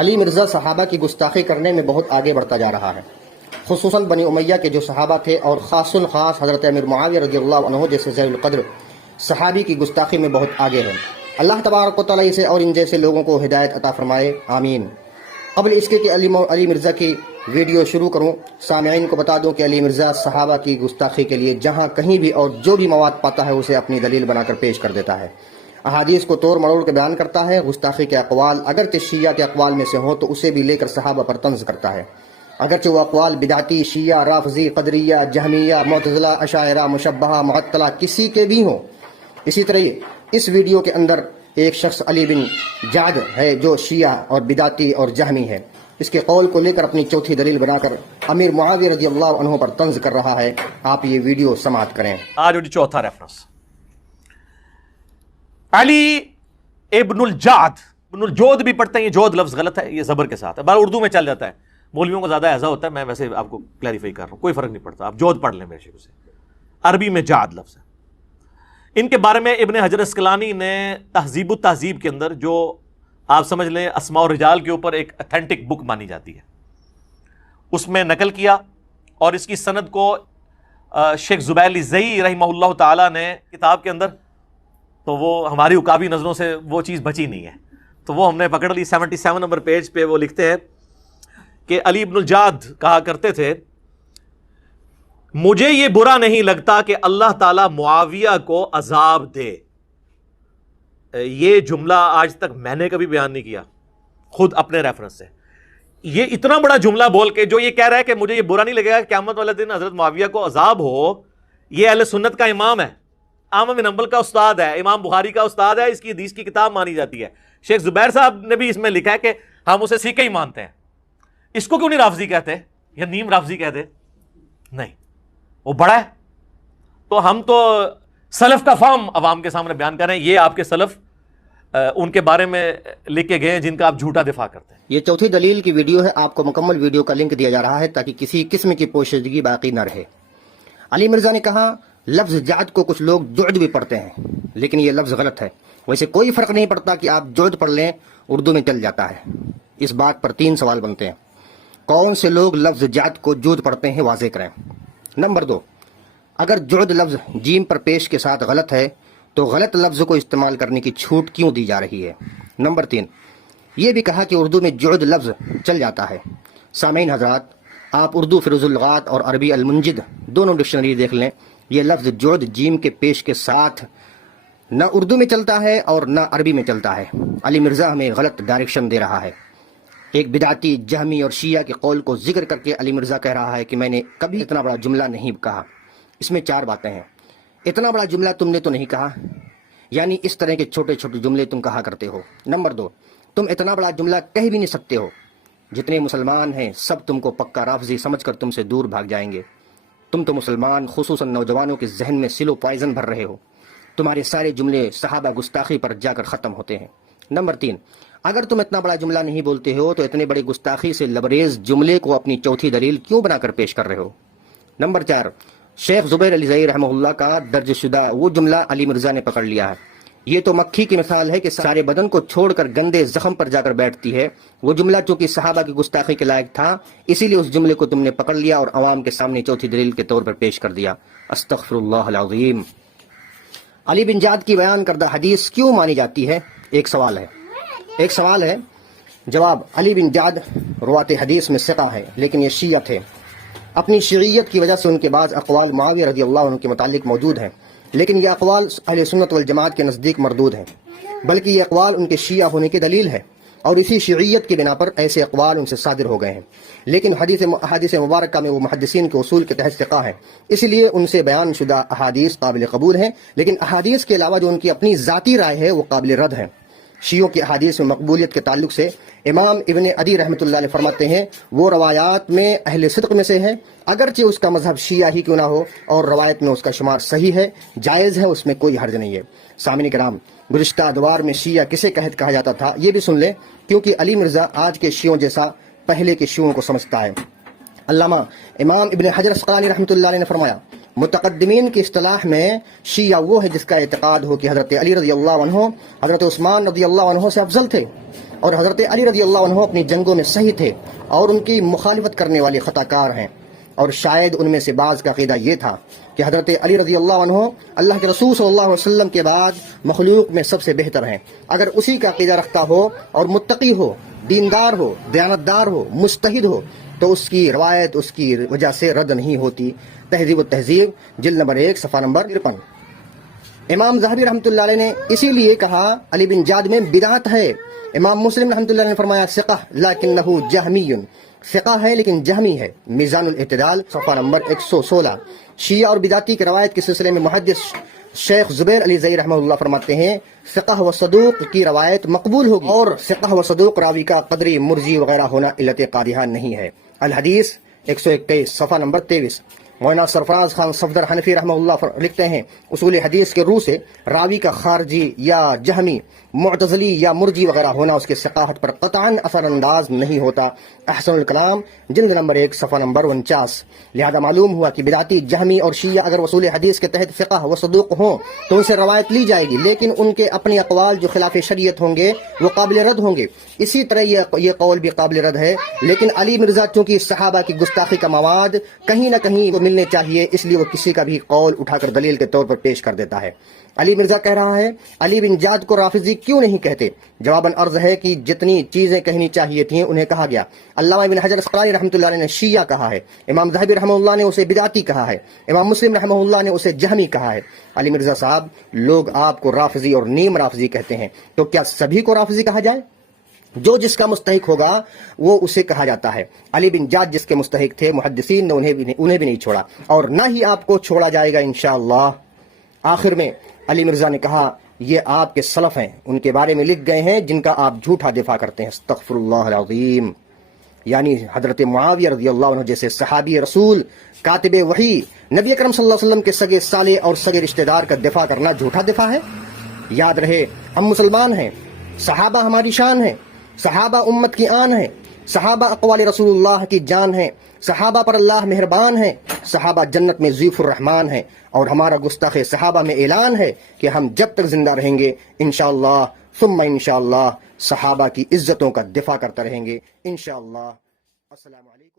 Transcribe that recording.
علی مرزا صحابہ کی گستاخی کرنے میں بہت آگے بڑھتا جا رہا ہے، خصوصاً بنی امیہ کے جو صحابہ تھے اور خاص حضرت امیر معاویہ رضی اللہ عنہ جیسے ذیل القدر صحابی کی گستاخی میں بہت آگے ہیں۔ اللہ تبارک و تعالیٰ اسے اور ان جیسے لوگوں کو ہدایت عطا فرمائے، آمین۔ قبل اس کے کہ علی مرزا کی ویڈیو شروع کروں، سامعین کو بتا دوں کہ علی مرزا صحابہ کی گستاخی کے لیے جہاں کہیں بھی اور جو بھی مواد پاتا ہے اسے اپنی دلیل بنا کر پیش کر دیتا ہے، احادیث کو توڑ مروڑ کے بیان کرتا ہے۔ گستاخی کے اقوال اگرچہ شیعہ کے اقوال میں سے ہوں تو اسے بھی لے کر صحابہ پر طنز کرتا ہے، اگرچہ وہ اقوال بدعتی، شیعہ، رافضی، قدریہ، جہمیہ، معتزلہ، اشاعرہ، مشبہہ، معطلہ کسی کے بھی ہوں۔ اسی طرح اس ویڈیو کے اندر ایک شخص علی بن جعد ہے جو شیعہ اور بدعتی اور جہمی ہے، اس کے قول کو لے کر اپنی چوتھی دلیل بنا کر امیر معاویہ رضی اللہ عنہ پر طنز کر رہا ہے۔ آپ یہ ویڈیو سماعت کریں۔ آج چوتھا ریفرنس علی ابن الجعد، ابن الجود بھی پڑھتے ہیں، یہ جود لفظ غلط ہے، یہ زبر کے ساتھ ہے، بار اردو میں چل جاتا ہے، مولویوں کو زیادہ ایزا ہوتا ہے، میں ویسے آپ کو کلیریفائی کر رہا ہوں، کوئی فرق نہیں پڑتا، آپ جود پڑھ لیں میرے شکل سے، عربی میں جعد لفظ ہے۔ ان کے بارے میں ابن حجر اسقلانی نے تہذیب التہذیب کے اندر، جو آپ سمجھ لیں اسماء الرجال کے اوپر ایک اتھینٹک بک مانی جاتی ہے، اس میں نقل کیا، اور اس کی سند کو شیخ زبیر الزئی رحمہ اللہ تعالی نے کتاب کے اندر، تو وہ ہماری عکابی نظروں سے وہ چیز بچی نہیں ہے، تو وہ ہم نے پکڑ لی۔ 77 نمبر پیج پہ وہ لکھتے ہیں کہ علی ابن الجعد کہا کرتے تھے، مجھے یہ برا نہیں لگتا کہ اللہ تعالیٰ معاویہ کو عذاب دے۔ یہ جملہ آج تک میں نے کبھی بیان نہیں کیا، خود اپنے ریفرنس سے۔ یہ اتنا بڑا جملہ بول کے جو یہ کہہ رہا ہے کہ مجھے یہ برا نہیں لگے گا کہ قیامت والے دن حضرت معاویہ کو عذاب ہو، یہ اہل سنت کا امام ہے، احمد بن حنبل کا استاد ہے، امام بخاری کا استاد ہے، اس کی حدیث کی کتاب مانی جاتی ہے۔ شیخ زبیر صاحب نے بھی اس میں لکھا ہے کہ ہم اسے سیکھے ہی مانتے ہیں۔ اس کو کیوں نہیں رافضی کہتے یا نیم رافضی کہتے؟ نہیں، وہ بڑا ہے، تو ہم تو سلف کا فہم عوام کے سامنے بیان کر رہے ہیں، یہ آپ کے سلف ان کے بارے میں لکھ کے گئے ہیں جن کا آپ جھوٹا دفاع کرتے ہیں۔ یہ چوتھی دلیل کی ویڈیو ہے، آپ کو مکمل ویڈیو کا لنک دیا جا رہا ہے تاکہ کسی قسم کی پوشیدگی باقی نہ رہے۔ علی مرزا نے کہا، لفظ جعد کو کچھ لوگ جعد بھی پڑھتے ہیں لیکن یہ لفظ غلط ہے، ویسے کوئی فرق نہیں پڑتا کہ آپ جعد پڑھ لیں، اردو میں چل جاتا ہے۔ اس بات پر 3 سوال بنتے ہیں۔ کون سے لوگ لفظ جعد کو جود پڑھتے ہیں، واضح کریں۔ نمبر 2، اگر جعد لفظ جیم پر پیش کے ساتھ غلط ہے تو غلط لفظ کو استعمال کرنے کی چھوٹ کیوں دی جا رہی ہے۔ نمبر 3، یہ بھی کہا کہ اردو میں جعد لفظ چل جاتا ہے۔ سامعین حضرات، آپ اردو فروز اللغات اور عربی المنجد دونوں ڈکشنری دیکھ لیں، یہ لفظ جعد جیم کے پیش کے ساتھ نہ اردو میں چلتا ہے اور نہ عربی میں چلتا ہے۔ علی مرزا ہمیں غلط ڈائریکشن دے رہا ہے۔ ایک بدعتی، جہمی اور شیعہ کے قول کو ذکر کر کے علی مرزا کہہ رہا ہے کہ میں نے کبھی اتنا بڑا جملہ نہیں کہا۔ اس میں 4 باتیں ہیں۔ اتنا بڑا جملہ تم نے تو نہیں کہا، یعنی اس طرح کے چھوٹے چھوٹے جملے تم کہا کرتے ہو۔ نمبر 2، تم اتنا بڑا جملہ کہہ بھی نہیں سکتے ہو، جتنے مسلمان ہیں سب تم کو پکا رافضی سمجھ کر تم سے دور بھاگ جائیں گے۔ تم تو مسلمان خصوصاً نوجوانوں کے ذہن میں سلو پوائزن بھر رہے ہو، تمہارے سارے جملے صحابہ گستاخی پر جا کر ختم ہوتے ہیں۔ نمبر 3، اگر تم اتنا بڑا جملہ نہیں بولتے ہو تو اتنے بڑے گستاخی سے لبریز جملے کو اپنی چوتھی دلیل کیوں بنا کر پیش کر رہے ہو۔ نمبر 4، شیخ زبیر الزئی رحمہ اللہ کا درج شدہ وہ جملہ علی مرزا نے پکڑ لیا ہے۔ یہ تو مکھی کی مثال ہے کہ سارے بدن کو چھوڑ کر گندے زخم پر جا کر بیٹھتی ہے۔ وہ جملہ چونکہ صحابہ کی گستاخی کے لائق تھا، اسی لیے اس جملے کو تم نے پکڑ لیا اور عوام کے سامنے چوتھی دلیل کے طور پر پیش کر دیا۔ استغفر اللہ العظیم۔ علی بن جعد کی بیان کردہ حدیث کیوں مانی جاتی ہے؟ ایک سوال ہے۔ جواب، علی بن جعد روات حدیث میں ثقہ ہے لیکن یہ شیعہ تھے۔ اپنی شیعیت کی وجہ سے ان کے بعض اقوال معاویہ رضی اللہ عنہ کے متعلق موجود ہیں، لیکن یہ اقوال اہل سنت والجماعت کے نزدیک مردود ہیں، بلکہ یہ اقوال ان کے شیعہ ہونے کی دلیل ہے، اور اسی شیعیت کی بنا پر ایسے اقوال ان سے صادر ہو گئے ہیں۔ لیکن حدیث مبارکہ میں وہ محدثین کے اصول کے تحت ثقہ ہیں، اس لیے ان سے بیان شدہ احادیث قابل قبول ہیں، لیکن احادیث کے علاوہ جو ان کی اپنی ذاتی رائے ہے وہ قابل رد ہیں۔ شیعوں کی احادیث میں مقبولیت کے تعلق سے امام ابن عدی رحمۃ اللہ علیہ فرماتے ہیں، وہ روایات میں اہل صدق میں سے ہے، اگرچہ اس کا مذہب شیعہ ہی کیوں نہ ہو، اور روایت میں اس کا شمار صحیح ہے، جائز ہے، اس میں کوئی حرج نہیں ہے۔ سامعین کرام، گزشتہ ادوار میں شیعہ کسے کہا جاتا تھا یہ بھی سن لیں، کیونکہ علی مرزا آج کے شیعوں جیسا پہلے کے شیعوں کو سمجھتا ہے۔ علامہ امام ابن حجر اسقلانی رحمۃ اللہ علیہ نے فرمایا، متقدمین کی اصطلاح میں شیعہ وہ ہے جس کا اعتقاد ہو کہ حضرت علی رضی اللہ عنہ حضرت عثمان رضی اللہ عنہ سے افضل تھے، اور حضرت علی رضی اللہ عنہ اپنی جنگوں میں صحیح تھے اور ان کی مخالفت کرنے والے خطا کار ہیں، اور شاید ان میں سے بعض کا عقیدہ یہ تھا کہ حضرت علی رضی اللہ عنہ اللہ کے رسول صلی اللہ علیہ وسلم کے بعد مخلوق میں سب سے بہتر ہیں۔ اگر اسی کا عقیدہ رکھتا ہو اور متقی ہو، دیندار ہو، دیانتدار ہو، مجتہد ہو، تو اس کی روایت اس کی وجہ سے رد نہیں ہوتی۔ تہذیب و تہذیب جلد نمبر 1 صفحہ نمبر 53۔ امام ذہبی رحمۃ اللہ علیہ نے اسی لیے کہا علی بن جعد میں بدعت ہے۔ امام مسلم رحمۃ اللہ علیہ نے فرمایا ثقہ لیکنہ جہمی، ثقہ ہے لیکن جہمی ہے۔ میزان الاعتدال صفحہ نمبر 116۔ شیعہ اور بدعتی کی روایت کے سلسلے میں محدث شیخ زبیر علی زئی رحمہ اللہ فرماتے ہیں ثقہ و صدوق کی روایت مقبول ہوگی، اور ثقہ و صدوق راوی کا قدری مرجی وغیرہ ہونا علت قادحہ نہیں ہے۔ الحدیث 121 صفحہ نمبر 23۔ مولانا سرفراز خان صفدر حنفی رحمہ اللہ لکھتے ہیں اصول حدیث کے روح سے راوی کا خارجی یا جہمی، معتزلی یا مرجی وغیرہ ہونا اس کے ثقافت پر قطعاً اثر انداز نہیں ہوتا۔ احسن الکلام جلد نمبر 1 صفحہ نمبر 49۔ لہذا معلوم ہوا کہ بدعتی، جہمی اور شیعہ اگر اصول حدیث کے تحت ثقہ و صدوق ہوں تو ان سے روایت لی جائے گی، لیکن ان کے اپنے اقوال جو خلاف شریعت ہوں گے وہ قابل رد ہوں گے۔ اسی طرح یہ قول بھی قابل رد ہے، لیکن علی مرزا چونکہ صحابہ کی گستاخی کا مواد کہیں نہ کہیں وہ ملنے چاہیے، اس لیے وہ کسی کا بھی قول اٹھا کر دلیل کے طور پر پیش کر دیتا ہے۔ علی مرزا کہہ رہا ہے علی بن جعد کو رافضی کیوں نہیں کہتے؟ جواباً عرض ہے کہ جتنی چیزیں کہنی چاہیے تھیں انہیں کہا گیا۔ علامہ ابن حجر اسقلانی رحمۃ اللہ علیہ نے شیعہ کہا ہے، امام ذہبی رحمہ اللہ نے اسے بدعتی کہا ہے، امام مسلم رحمہ اللہ نے اسے جہمی کہا ہے۔ علی مرزا صاحب، لوگ آپ کو رافضی اور نیم رافضی کہتے ہیں، تو کیا سبھی کو رافضی کہا جائے؟ جو جس کا مستحق ہوگا وہ اسے کہا جاتا ہے۔ علی بن جعد جس کے مستحق تھے، محدثین نے انہیں بھی نہیں چھوڑا، اور نہ ہی آپ کو چھوڑا جائے گا انشاءاللہ۔ آخر میں علی مرزا نے کہا یہ آپ کے سلف ہیں، ان کے بارے میں لکھ گئے ہیں جن کا آپ جھوٹا دفاع کرتے ہیں۔ استغفر اللہ العظیم۔ یعنی حضرت معاویہ رضی اللہ عنہ جیسے صحابی رسول، کاتب وحی، نبی اکرم صلی اللہ علیہ وسلم کے سگے سالے اور سگے رشتہ دار کا دفاع کرنا جھوٹا دفاع ہے؟ یاد رہے ہم مسلمان ہیں، صحابہ ہماری شان ہے، صحابہ امت کی آن ہے، صحابہ اقوال رسول اللہ کی جان ہے، صحابہ پر اللہ مہربان ہے، صحابہ جنت میں ضیف الرحمان ہے، اور ہمارا گستاخ صحابہ میں اعلان ہے کہ ہم جب تک زندہ رہیں گے انشاءاللہ ثم انشاءاللہ صحابہ کی عزتوں کا دفاع کرتے رہیں گے انشاءاللہ۔ السلام علیکم۔